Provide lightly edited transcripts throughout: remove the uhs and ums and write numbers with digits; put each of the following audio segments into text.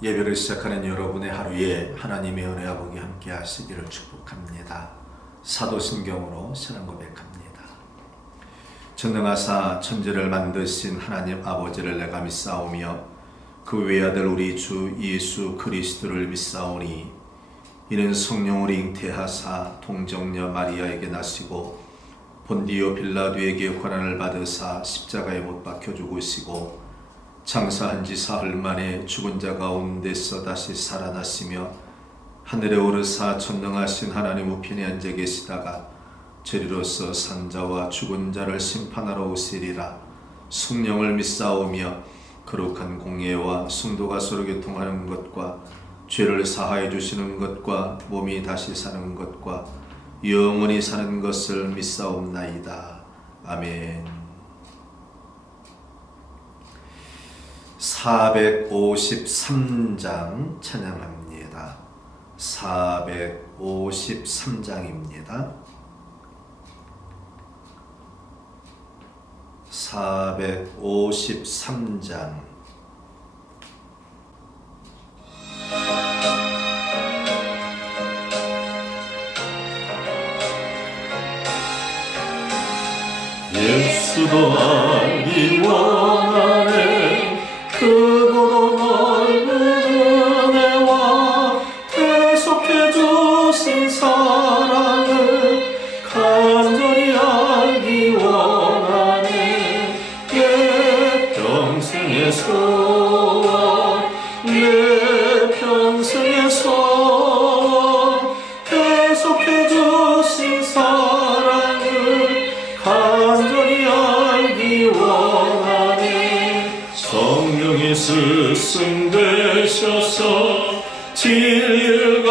예배를 시작하는 여러분의 하루에 하나님의 은혜와 복이 함께 하시기를 축복합니다. 사도신경으로 신앙 고백합니다. 전능하사 천지를 만드신 하나님 아버지를 내가 믿사오며 그 외아들 우리 주 예수 그리스도를 믿사오니 이는 성령을 잉태하사 동정녀 마리아에게 나시고 본디오 빌라도에게 고난을 받으사 십자가에 못 박혀 죽으시고 장사한 지 사흘 만에 죽은 자 가운데서 다시 살아나시며 하늘에 오르사 전능하신 하나님 우편에 앉아 계시다가 저리로서 산자와 죽은 자를 심판하러 오시리라. 성령을 믿사오며 거룩한 공예와 성도가 서로 교통하는 것과 죄를 사하여 주시는 것과 몸이 다시 사는 것과 영원히 사는 것을 믿사옵나이다. 아멘. 453장 찬양합니다. 453장입니다. 453장 예수도 알기 원하네. 크고도 넓은 은혜와 계속해 주신 사랑을 간절히 알기 원하네. 내 평생의 소원, 내 평생의 소원, 계속해 주신 사랑을 간절히 알기 원하네. 성령이 스승 되셔서 진리를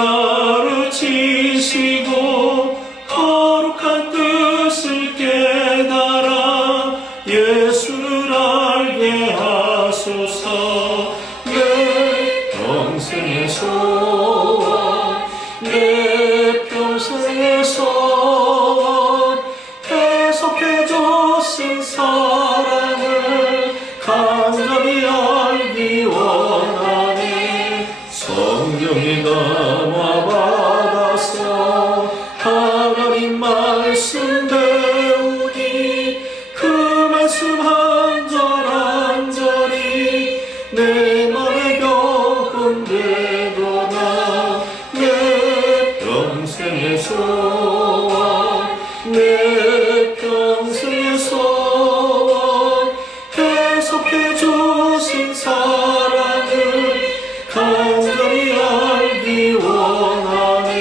가르치시고 거룩한 뜻을 깨달아 예수를 알게 하소서. 내 평생의 소원, 내 평생의 소원, 계속해 주신 사랑을 간절히 알기 원하네. 성령이 감화받아서 하나님 말씀 배우니 그 말씀 한 절 한 절이 내 맘에 경험되도다. 내 평생의 소원, 내 평생의 소원, 계속해 주신 사랑을 간절히 알기 원하네.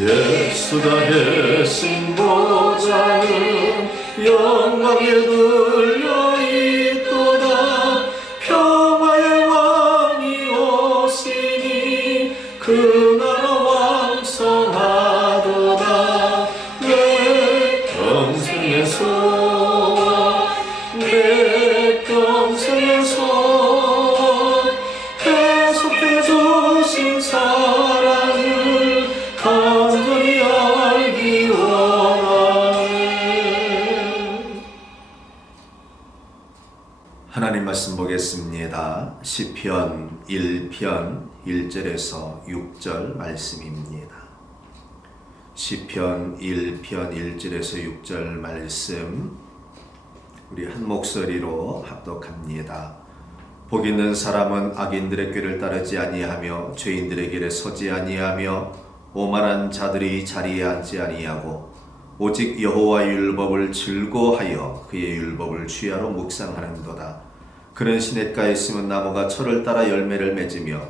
예수가 계신 보좌는 영광에 들려 있도다. 평화의 왕이 오시니 그 나라 왕성하도다. 내 평생의 소원, 내 평생의 소원, 계속해 주신 사랑을 간절히 알기 원하네. 하나님 말씀 보겠습니다. 시편 1편 1절에서 6절 말씀입니다. 시편 1편 1절에서 6절 말씀 우리 한 목소리로 합독합니다. 복 있는 사람은 악인들의 꾀를 따르지 아니하며 죄인들의 길에 서지 아니하며 오만한 자들이 자리에 앉지 아니하고 오직 여호와의 율법을 즐거워하여 그의 율법을 주야로 묵상하는도다. 그는 시냇가에 심은 나무가 철을 따라 열매를 맺으며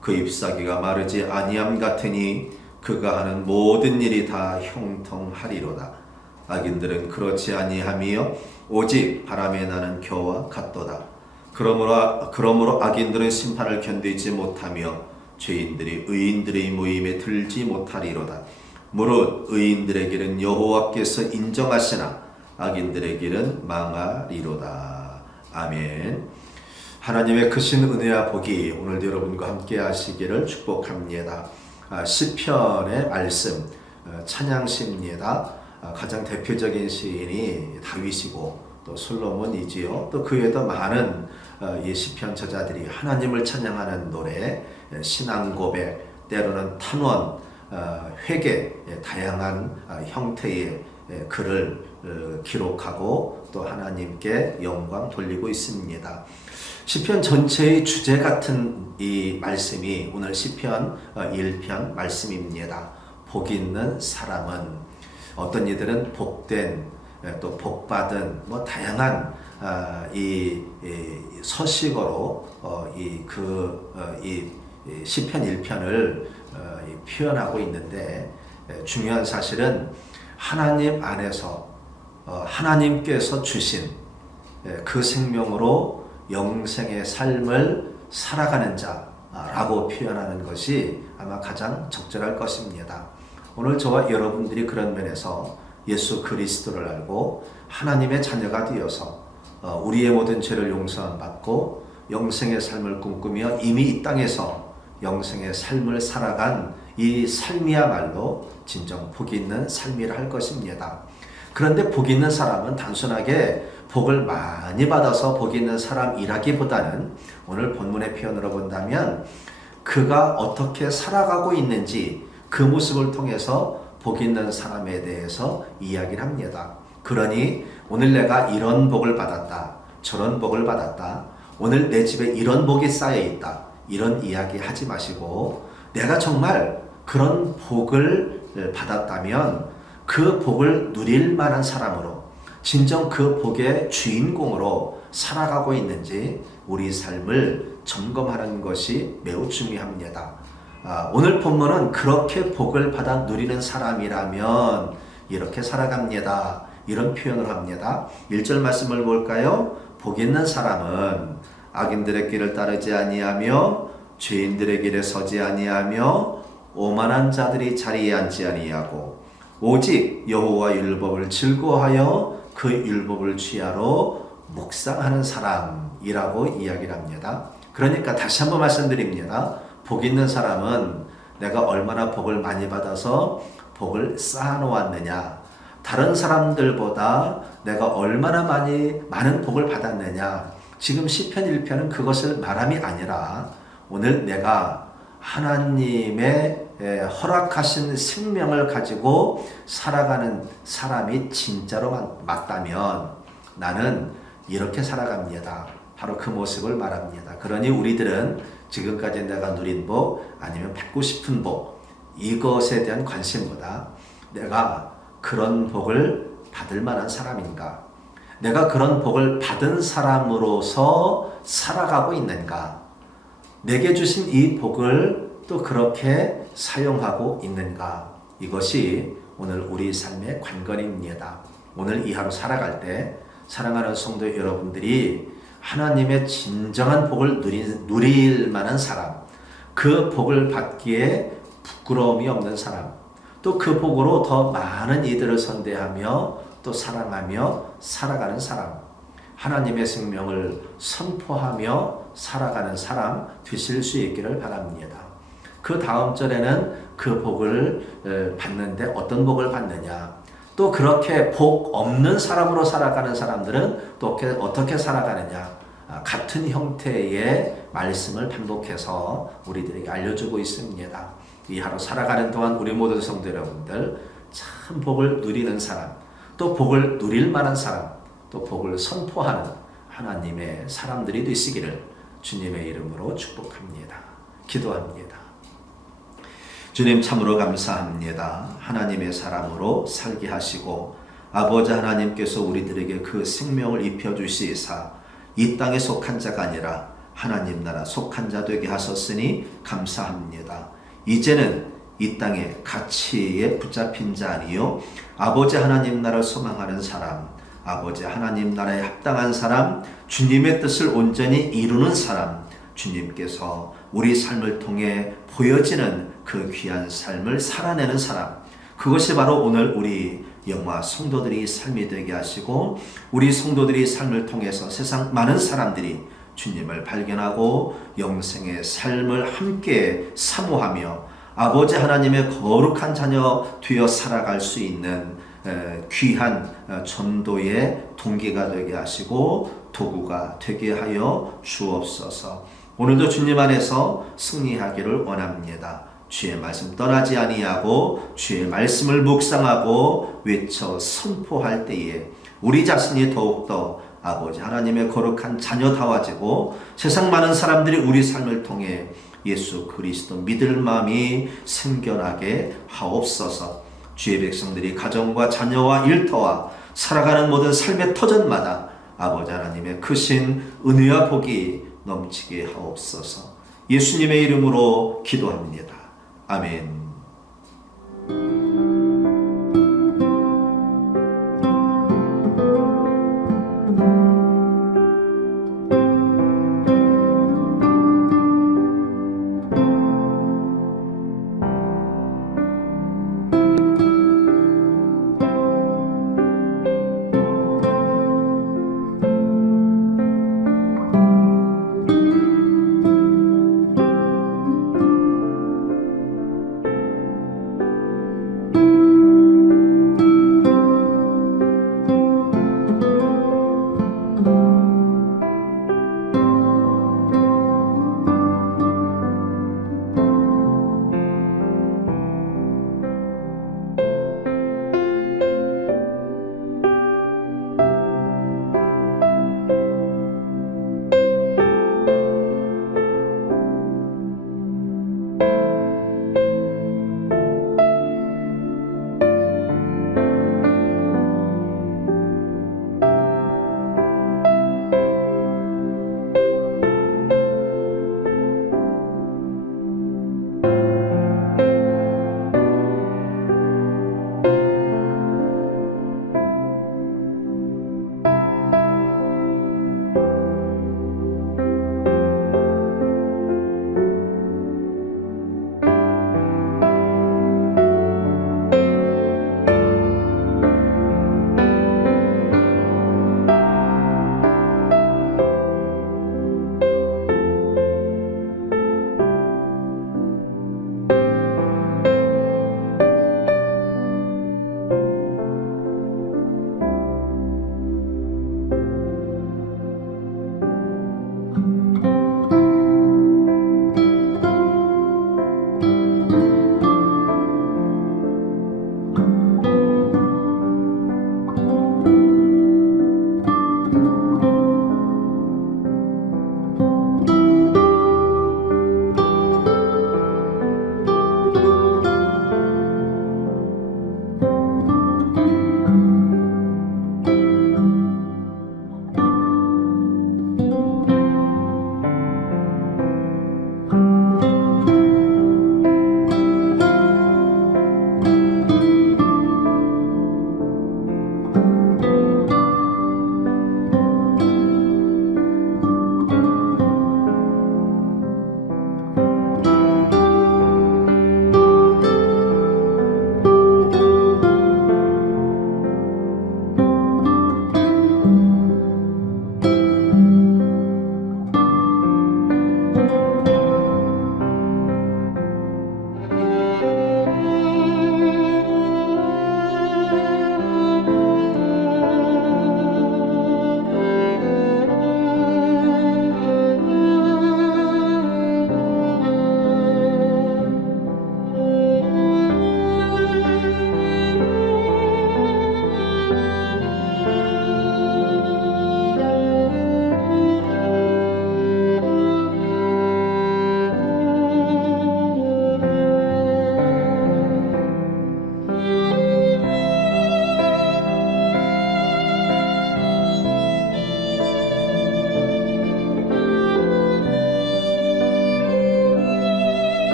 그 잎사귀가 마르지 아니함 같으니 그가 하는 모든 일이 다 형통하리로다. 악인들은 그렇지 아니하며 오직 바람에 나는 겨와 같도다. 그러므로 악인들은 심판을 견디지 못하며 죄인들이 의인들의 모임에 들지 못하리로다. 무릇 의인들의 길은 여호와께서 인정하시나 악인들의 길은 망하리로다. 아멘. 하나님의 크신 은혜와 복이 오늘도 여러분과 함께 하시기를 축복합니다. 시편의 말씀 찬양시입니다. 가장 대표적인 시인이 다윗이고 또 솔로몬이지요. 또 그 외에도 많은 이 시편 저자들이 하나님을 찬양하는 노래, 신앙 고백, 때로는 탄원, 회개, 다양한 형태의 글을 기록하고 또 하나님께 영광 돌리고 있습니다. 시편 전체의 주제 같은 이 말씀이 오늘 시편 1편 말씀입니다. 복 있는 사람은, 어떤 이들은 복된, 또 복받은, 다양한 이 서식어로 이 시편 1편을 표현하고 있는데, 중요한 사실은 하나님 안에서 하나님께서 주신 그 생명으로 영생의 삶을 살아가는 자라고 표현하는 것이 아마 가장 적절할 것입니다. 오늘 저와 여러분들이 그런 면에서 예수 그리스도를 알고 하나님의 자녀가 되어서 우리의 모든 죄를 용서받고 영생의 삶을 꿈꾸며 이미 이 땅에서 영생의 삶을 살아간 이 삶이야말로 진정 복 있는 삶이라 할 것입니다. 그런데 복 있는 사람은 단순하게 복을 많이 받아서 복 있는 사람이라기보다는 오늘 본문의 표현으로 본다면 그가 어떻게 살아가고 있는지 그 모습을 통해서 복 있는 사람에 대해서 이야기를 합니다. 그러니 오늘 내가 이런 복을 받았다, 저런 복을 받았다, 오늘 내 집에 이런 복이 쌓여 있다, 이런 이야기 하지 마시고 내가 정말 그런 복을 받았다면 그 복을 누릴 만한 사람으로 진정 그 복의 주인공으로 살아가고 있는지 우리 삶을 점검하는 것이 매우 중요합니다. 오늘 본문은 그렇게 복을 받아 누리는 사람이라면 이렇게 살아갑니다, 이런 표현을 합니다. 1절 말씀을 볼까요? 복 있는 사람은 악인들의 길을 따르지 아니하며 죄인들의 길에 서지 아니하며 오만한 자들이 자리에 앉지 아니하고 오직 여호와 율법을 즐거워하여 그 율법을 취하러 묵상하는 사람이라고 이야기를 합니다. 그러니까 다시 한번 말씀드립니다. 복 있는 사람은 내가 얼마나 복을 많이 받아서 복을 쌓아놓았느냐, 다른 사람들보다 내가 얼마나 많은 복을 받았느냐, 지금 시편 1편은 그것을 말함이 아니라 오늘 내가 하나님의 허락하신 생명을 가지고 살아가는 사람이 진짜로 맞다면 나는 이렇게 살아갑니다, 바로 그 모습을 말합니다. 그러니 우리들은 지금까지 내가 누린 복 아니면 받고 싶은 복, 이것에 대한 관심보다 내가 그런 복을 받을 만한 사람인가, 내가 그런 복을 받은 사람으로서 살아가고 있는가, 내게 주신 이 복을 또 그렇게 사용하고 있는가, 이것이 오늘 우리 삶의 관건입니다. 오늘 이 하루 살아갈 때 사랑하는 성도 여러분들이 하나님의 진정한 복을 누릴 만한 사람, 그 복을 받기에 부끄러움이 없는 사람, 또 그 복으로 더 많은 이들을 선대하며 또 사랑하며 살아가는 사람, 하나님의 생명을 선포하며 살아가는 사람 되실 수 있기를 바랍니다. 그 다음 절에는 그 복을 받는데 어떤 복을 받느냐, 또 그렇게 복 없는 사람으로 살아가는 사람들은 또 어떻게 살아가느냐, 같은 형태의 말씀을 반복해서 우리들에게 알려주고 있습니다. 이 하루 살아가는 동안 우리 모든 성도 여러분들 참 복을 누리는 사람, 또 복을 누릴 만한 사람, 또 복을 선포하는 하나님의 사람들이 되시기를 주님의 이름으로 축복합니다. 기도합니다. 주님 참으로 감사합니다. 하나님의 사람으로 살게 하시고 아버지 하나님께서 우리들에게 그 생명을 입혀주시사 이 땅에 속한 자가 아니라 하나님 나라 속한 자 되게 하셨으니 감사합니다. 이제는 이 땅에 가치에 붙잡힌 자 아니요 아버지 하나님 나라를 소망하는 사람, 아버지 하나님 나라에 합당한 사람, 주님의 뜻을 온전히 이루는 사람, 주님께서 우리 삶을 통해 보여지는 그 귀한 삶을 살아내는 사람, 그것이 바로 오늘 우리 영화 성도들이 삶이 되게 하시고 우리 성도들이 삶을 통해서 세상 많은 사람들이 주님을 발견하고 영생의 삶을 함께 사모하며 아버지 하나님의 거룩한 자녀 되어 살아갈 수 있는 귀한 전도의 동기가 되게 하시고 도구가 되게 하여 주옵소서. 오늘도 주님 안에서 승리하기를 원합니다. 주의 말씀 떠나지 아니하고 주의 말씀을 묵상하고 외쳐 선포할 때에 우리 자신이 더욱더 아버지 하나님의 거룩한 자녀다워지고 세상 많은 사람들이 우리 삶을 통해 예수 그리스도 믿을 마음이 생겨나게 하옵소서. 주의 백성들이 가정과 자녀와 일터와 살아가는 모든 삶의 터전마다 아버지 하나님의 크신 은혜와 복이 넘치게 하옵소서. 예수님의 이름으로 기도합니다. 아멘.